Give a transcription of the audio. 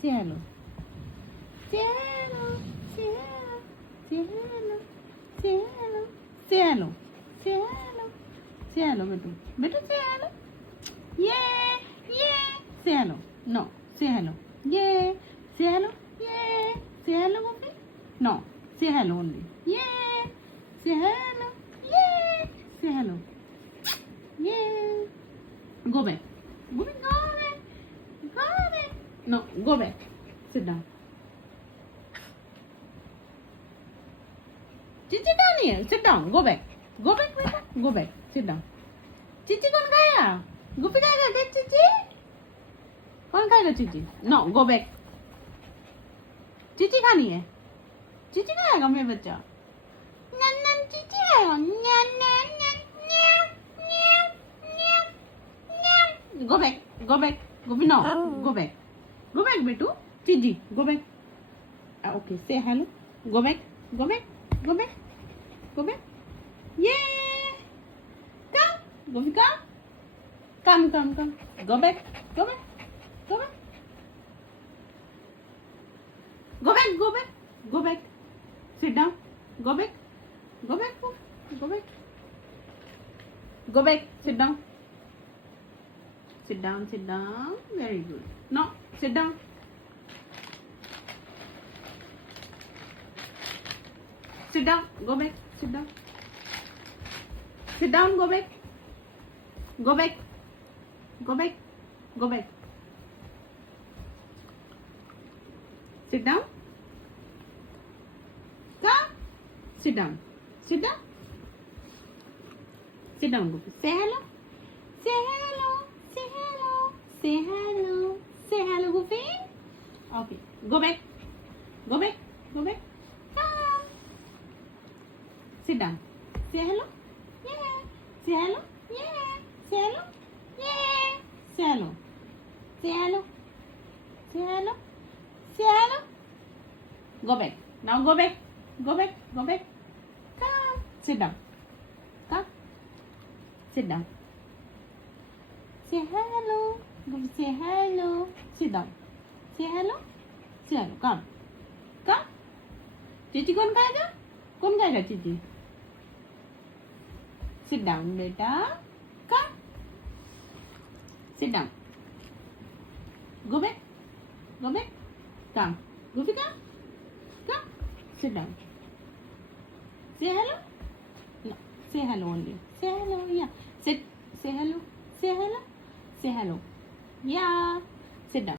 Say hello. Say hello. Say hello. Say hello. Say hello. Say hello. Say hello. Say hello, बेटू. बेटू say hello. Yeah. Yeah. Say hello. No. Say hello. Yeah. Say hello. Yeah. Say hello, Gopi. No. Say hello only. Yeah. Say hello. Yeah. Say hello. Yeah. Go back. Go back. Go back. Go back. No. Go back. Sit down. Chichi down here. Sit down. Go back. Go back, beta. Go back. Sit down. Chichi कौन खाएगा? गुप्पी खाएगा क्या चिची? कौन खाएगा Chichi? No, go back. Chichi खानी है? चिची खाएगा मेरा बच्चा? नन नन चिची खाएगा? नन नन नन न्याव न्याव न्याव न्याव. Go back. Go back. गुप्पी no. Go back. Go back बेटू. Chichi. Go back. Okay. Say hello. Go back. Go back. Go back. Go back. Yeah. Come. Goofy, come. Come, come, come. Go back. Go back. Go back. Go back. Go back. Go back. Sit down. Go back. Go back. Go back. Go back. Sit down. Sit down. Sit down. Very good. No. Sit down. Sit down. Go back. Sit down. Sit down. Go back. Go back. Go back. Go back. Sit down. Come. Sit down. Sit down. Sit down, Goofy. Say hello. Say hello. Say hello. Say hello. Say hello, Goofy. Okay. Go back. Go back. Go back. Come. Sit down. Say hello. Yeah. Say hello. Yeah. Say hello. Yeah. Say hello. Say hello. Say hello. Say hello. Go back. Now go back. Go back. Go back. Come. Sit down. Come. Sit down. Say hello. Go say hello. Sit down. Say hello. Say hello. Come. Come. Chichi कौन खाएगा? कौन खाएगा Chichi? Sit down, बेटा. Come. Sit down. Go back. Go back. Come. Goofy, come. Come. Sit down. Say hello. No. Say hello only. Say hello. Yeah. Sit. Say hello. Say hello. Say hello. Yeah. Sit down.